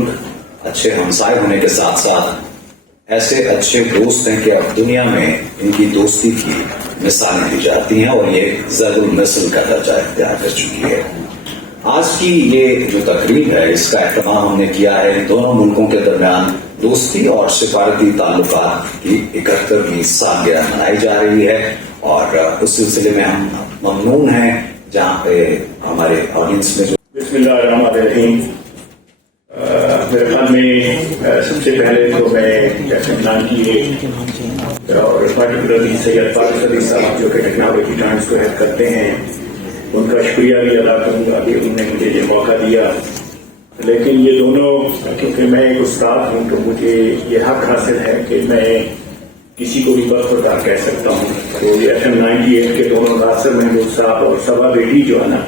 ملک اچھے ہمسائے ہونے کے ساتھ ساتھ ایسے اچھے دوست ہیں کہ اب دنیا میں ان کی دوستی کی مثالیں دی جاتی ہیں اور یہ زد النسل کا درجہ اختیار کر چکی ہے. آج کی یہ جو تقریب ہے اس کا اہتمام ہم نے کیا ہے دونوں ملکوں کے درمیان دوستی اور سفارتی تعلقات کی 71ویں سالگرہ منائی جا رہی ہے اور اس سلسلے میں ہم ممنون ہیں جہاں پہ ہمارے آڈینس میں جو بسم اللہ الرحمن الرحیم. میرے خیال میں سب سے پہلے تو میں اطمینان کیے اور پارٹیکولرلی سید فاروق علی صاحب جو کہ ٹیکنالوجی ٹائمز کو ہیڈ کرتے ہیں ان کا شکریہ بھی ادا کروں گا کہ انہوں نے مجھے یہ موقع دیا. لیکن یہ دونوں کیونکہ میں ایک استاد ہوں تو مجھے یہ حق حاصل ہے کہ میں کسی کو بھی برخوردار کہہ سکتا ہوں. تو یہ FM 98 کے دونوں ناصر محمود صاحب اور صبا بیٹی جو ہے نا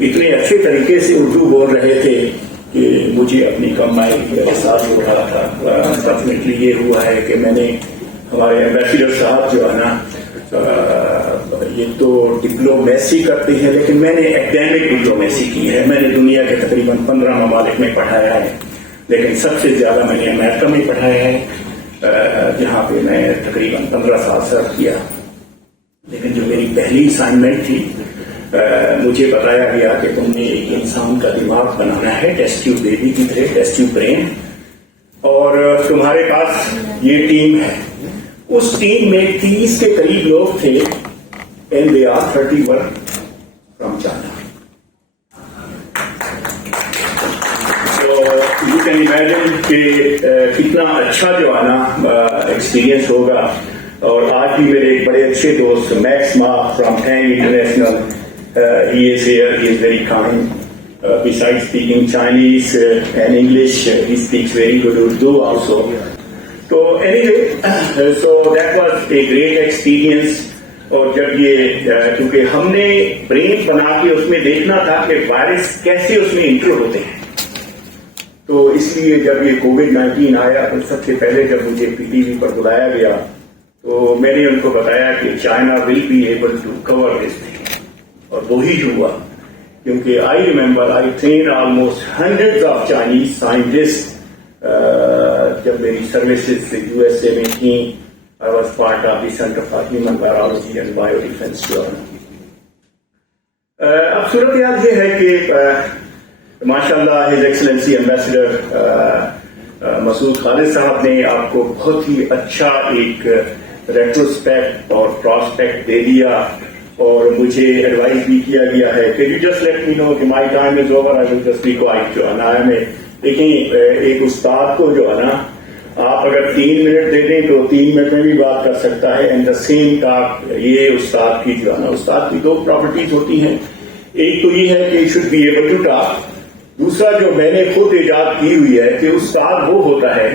اتنے اچھے طریقے سے اردو بول رہے تھے کہ مجھے اپنی کمائی کا احساس ہو رہا تھا. ڈیفینیٹلی یہ ہوا ہے کہ میں نے ہمارے ایمبیسیڈر صاحب جو ہے نا یہ تو ڈپلومیسی کرتے ہیں لیکن میں نے اکیڈیمک ڈپلومیسی کی ہے. میں نے دنیا کے تقریباً 15 ممالک میں پڑھایا ہے لیکن سب سے زیادہ میں نے امریکہ میں پڑھایا ہے جہاں پہ میں تقریباً 15 سال سرو کیا. لیکن جو میری پہلی اسائنمنٹ تھی مجھے بتایا گیا کہ تم نے ایک انسان کا دماغ بنانا ہے ٹیسٹ ٹیوب بیبی کی طرح ٹیسٹ ٹیوب برین اور تمہارے پاس یہ ٹیم ہے. اس ٹیم میں 30 کے قریب لوگ تھے and they are 31 from China. So you can imagine کہ کتنا اچھا جو ہے نا ایکسپیرینس ہوگا. اور آج بھی میرے ایک بڑے اچھے دوست Max Ma from Tang International he is here, he is very kind. Besides speaking Chinese and English, he speaks very good Urdu also. So anyway, so that was a great experience. اور جب یہ کیونکہ ہم نے brain بنا کے اس میں دیکھنا تھا کہ وائرس کیسے اس میں انٹر ہوتے ہیں تو اس لیے جب یہ کووڈ-19 آیا تو سب سے پہلے جب مجھے PTV پر بلایا گیا تو میں نے ان کو بتایا کہ China will be able to cover this thing اور وہی ہوا. کیونکہ I remember I train almost hundreds of Chinese scientist جب میری سروسز USA میں تھیں. I was part of the Center for Human Virology and Biodefense Journal. اب صورتحال یہ ہے کہ ماشاءاللہ His Excellency Ambassador مسعود خالد صاحب نے آپ کو بہت ہی اچھا ایک ریٹروسپیکٹ اور پراسپیکٹ دے دیا اور مجھے ایڈوائز بھی کیا گیا ہے کہ you just let me know کہ my time is over, I will just be quiet جو ہے نا. دیکھیں ایک استاد کو جو ہے نا آپ اگر 3 منٹ دے دیں تو 3 منٹ میں بھی بات کر سکتا ہے. اینڈ دا سیم ٹاک یہ استاد کی جو ہے نا استاد کی 2 پراپرٹیز ہوتی ہیں. ایک تو یہ ہے کہ should be able to talk. دوسرا جو میں نے خود ایجاد کی ہوئی ہے کہ استاد وہ ہوتا ہے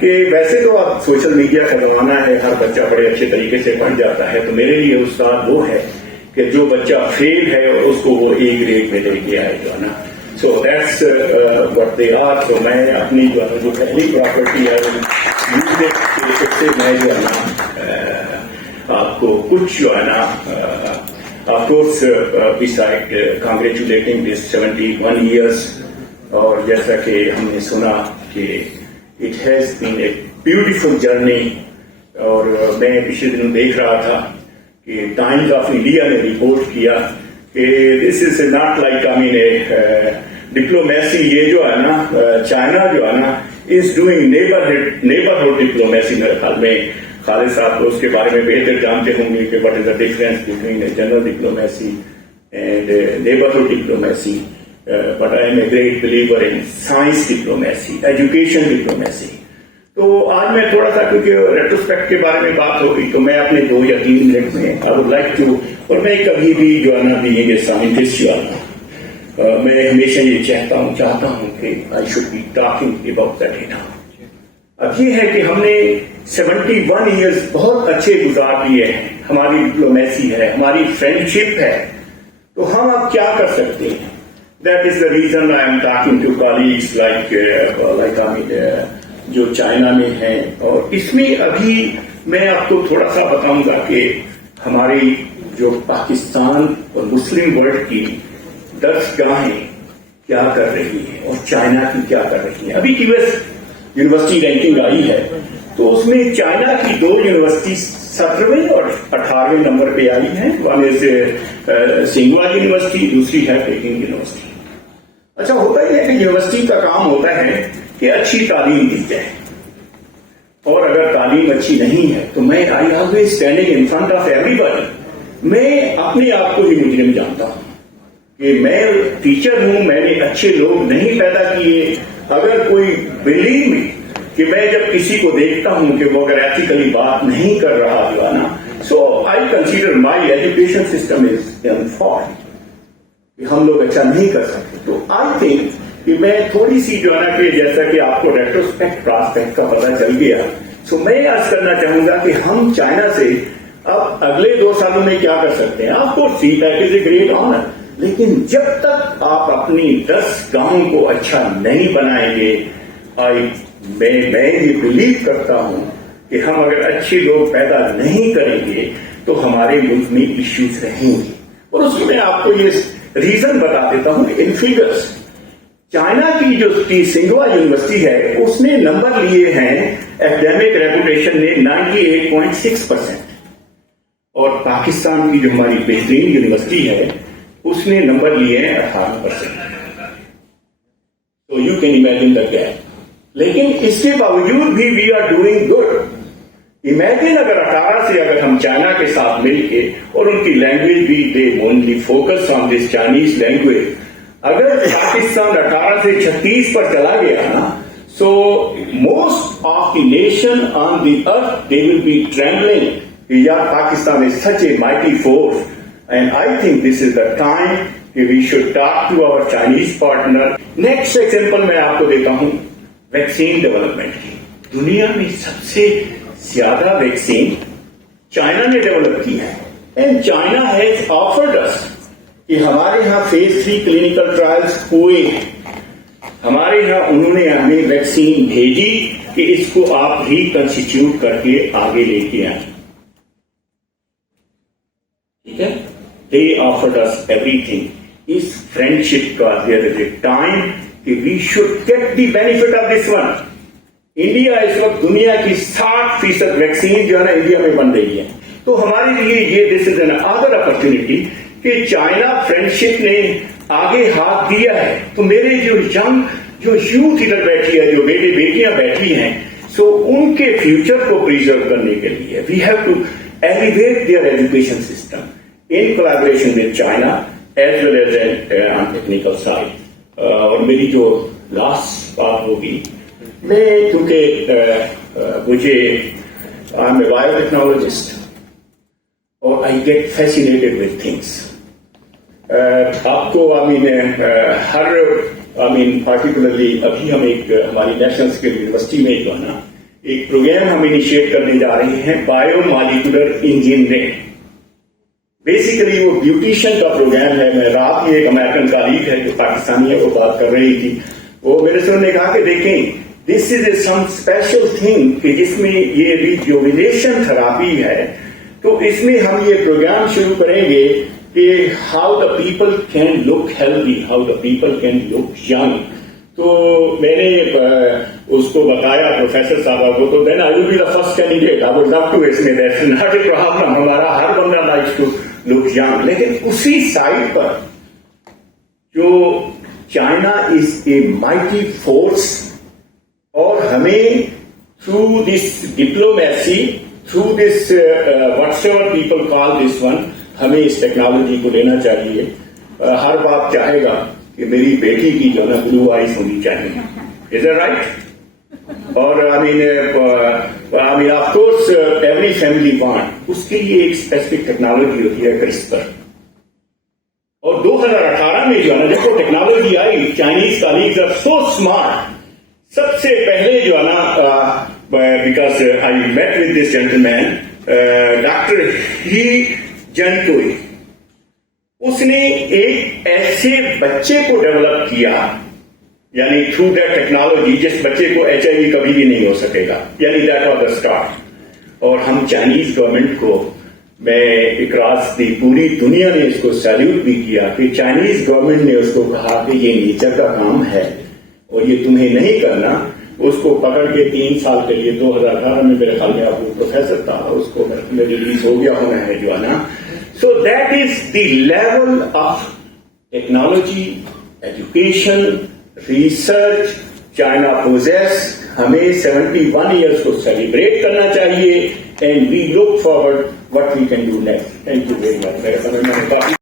کہ ویسے تو اب سوشل میڈیا کا زمانہ ہے ہر بچہ بڑے اچھے طریقے سے پڑھ جاتا ہے تو میرے لیے استاد وہ ہے کہ جو بچہ فیل ہے اس کو وہ A گریڈ میں لے کے آئے جو ہے نا. So that's what they are. So میں اپنی جو پہلی پراپرٹی ہے سے میں جو ہے نا آپ کو کچھ جو ہے نا of course beside congratulating this 71 years اور جیسا کہ ہم نے سنا کہ it has been a beautiful journey. اور میں پچھلے دنوں دیکھ رہا تھا کہ ٹائمز آف انڈیا نے رپورٹ کیا کہ this is not like diplomacy یہ جو ہے نا چائنا جو ہے نا از ڈوئنگ نیبرہڈ ڈپلومیسی. میرے خیال میں خالد صاحب اس کے بارے میں بہتر جانتے ہوں گے کہ what is the difference between general diplomacy and neighbourhood diplomacy. But I am a great believer in science diplomacy, education diplomacy. تو آج میں تھوڑا سا کیونکہ ریٹروسپیکٹ کے بارے میں بات ہوگی تو میں اپنے 2 یا 3 منٹ میں آئی ووڈ لائک ٹو اور میں کبھی بھی جو ہے نا بینگ اے سائنٹسٹ جو ہے میں ہمیشہ یہ چاہتا ہوں کہ I should be talking about the data. اب یہ ہے کہ ہم نے 71 ایئرز بہت اچھے گزار لیے ہیں. ہماری ڈپلومیسی ہے, ہماری فرینڈشپ ہے, تو ہم اب کیا کر سکتے ہیں. That is the reason I am talking to colleagues like جو چائنا میں ہیں. اور اس میں ابھی میں آپ کو تھوڑا سا بتاؤں گا کہ ہماری جو پاکستان اور مسلم ورلڈ کی 10 گاہیں کیا کر رہی ہے اور چائنا کی کیا کر رہی ہے. ابھی US یونیورسٹی رینکنگ آئی ہے تو اس میں چائنا کی 2 یونیورسٹی 17ویں اور 18ویں نمبر پہ آئی ہیں. ون از سنگوا یونیورسٹی, دوسری ہے پیکنگ یونیورسٹی. اچھا ہوتا یہ ہے کہ یونیورسٹی کا کام ہوتا ہے کہ اچھی تعلیم دی جائے, اور اگر تعلیم اچھی نہیں ہے تو میں I always standing in front of every body, میں اپنے آپ کو بھی مجرم جانتا ہوں کہ میں ٹیچر ہوں, میں نے اچھے لوگ نہیں پیدا کیے. اگر کوئی بلیو میں کہ میں جب کسی کو دیکھتا ہوں کہ وہ اگر ایتھیکلی بات نہیں کر رہا جو ہے نا, so I consider my education system is in fault, کہ ہم لوگ اچھا نہیں کر سکتے. تو آئی تھنک کہ میں تھوڑی سی جو ہے نا کہ جیسا کہ آپ کو ریٹروسپیکٹ پراسپیکٹ کا پتہ چل گیا, سو میں عرض کرنا چاہوں گا کہ ہم چائنا سے اب اگلے 2 سالوں میں کیا کر سکتے ہیں. آپ کو CPEC is a great honour, لیکن جب تک آپ اپنی 10 گاؤں کو اچھا نہیں بنائیں گے, میں یہ بلیو کرتا ہوں کہ ہم اگر اچھے لوگ پیدا نہیں کریں گے تو ہمارے ملک میں ایشوز رہیں گے. اور اس میں آپ کو یہ ریزن بتا دیتا ہوں ان فیگرز. چائنا کی جو سنگوا یونیورسٹی ہے اس نے نمبر لیے ہیں ایکڈیمک ریپوٹیشن میں 98.6%, اور پاکستان کی جو ہماری بہترین یونیورسٹی ہے اس نے نمبر لیے ہیں 18%. تو you can imagine the gap. لیکن اس کے باوجود بھی we are doing good. Imagine اگر 18 سے اگر ہم چائنا کے ساتھ مل کے, اور ان کی لینگویج بھی they only focus on this Chinese language, اگر پاکستان 18 سے 36 پر چلا گیا نا, so most of the nation on the earth they will be trembling کہ یار Pakistan is such a mighty force. And I think this is the time کہ we should talk to our Chinese partner. Next example میں آپ کو دیتا ہوں vaccine development کی. دنیا میں سب سے زیادہ ویکسین چائنا نے ڈیولپ کی ہے, اینڈ چائنا ہیز آفرڈ اس کہ ہمارے ہاں فیز 3 کلینکل ٹرائلز ہوئے, ہمارے ہاں انہوں نے ہمیں ویکسین بھیجی کہ اس کو آپ ریکنسٹیٹیوٹ کر کے آگے لے کے آئیں. ٹھیک ہے, دے آفرڈ اس ایوری تھنگ. اس فرینڈشپ کا دیر از اے ٹائم کہ we should get the benefit of this one. India اس وقت دنیا کی 60% ویکسین جو ہے نا انڈیا میں بن رہی ہے. تو ہمارے لیے یہ دس از این ادر اپرچونٹی کہ چائنا فرینڈشپ نے آگے ہاتھ دیا ہے. تو میرے جو یوتھ ادھر بیٹھی ہے, جو بیٹے بیٹیاں بیٹھی ہیں, سو ان کے فیوچر کو پریزرو کرنے کے لیے we have to elevate their education system in collaboration with China as well as on technical side. اور میری جو لاسٹ بات ہوگی, میں کیونکہ مجھے I am a biotechnologist اور I get fascinated with things. آپ کو پارٹیکولرلی ابھی ہم ایک ہماری نیشنل اسکل یونیورسٹی میں جو ہے نا ایک پروگرام ہم انیشیٹ کرنے جا رہے ہیں, بایو مالیکولر انجینئرنگ. بیسیکلی وہ بیوٹیشین کا پروگرام ہے. میں رات میں ایک امریکن کالیگ ہے جو پاکستانی ہے, وہ بات کر رہی تھی, وہ میرے سے نے کہا کہ دیکھیں دس از اے سم اسپیشل تھنگ کہ جس میں یہ ریجوینیشن تھراپی ہے. تو اس میں ہم یہ پروگرام شروع کریں گے کہ how the people can look healthy, how the people can look young. تو میں نے اس کو بتایا پروفیسر صاحب کو, تو then I will be the first candidate, I would love to. اس میں دیٹس ناٹ اے پرابلم, ہمارا ہر بندہ لائکس ٹو لک ینگ. لیکن اسی سائڈ پر جو China is a mighty force, اور ہمیں through this diplomacy, through this what's ever people call this one, ہمیں اس ٹیکنالوجی کو لینا چاہیے. ہر باپ چاہے گا کہ میری بیٹی کی جو ہے بلو آئیز ہونی چاہیے. Is it right? اور of course every family want, اس کے لیے ایک اسپیسیفک ٹیکنالوجی ہوتی ہے کرسپر. اور 2018 میں جو ہے نا جب وہ ٹیکنالوجی آئی, Chinese colleagues are so smart. سب سے پہلے جو ہے نا because I met with this gentleman doctor He Jiankui, اس نے ایک ایسے بچے کو ڈیولپ کیا, یعنی تھرو دیٹ ٹیکنالوجی جس بچے کو HIV کبھی بھی نہیں ہو سکے گا, یعنی دیٹ واز دا اسٹارٹ. اور ہم چائنیز گورنمنٹ کو میں اقراص دی پوری دنیا نے اس کو سیلیوٹ بھی کیا کہ چائنیز گورنمنٹ نے اس کو کہا کہ یہ نیچر کا کام ہے اور یہ تمہیں نہیں کرنا. اس کو پکڑ کے 3 سال کے لیے 2018 میں میرے خیال میں اب وہ پروفیسر تھا, اس کو ریلیز ہو گیا ہونا ہے جو ہے نا. So that is the level of technology, education, research China possess. ہمیں 71 ایئرس کو سیلیبریٹ کرنا چاہیے, and we look forward what we can do next. Thank you very much.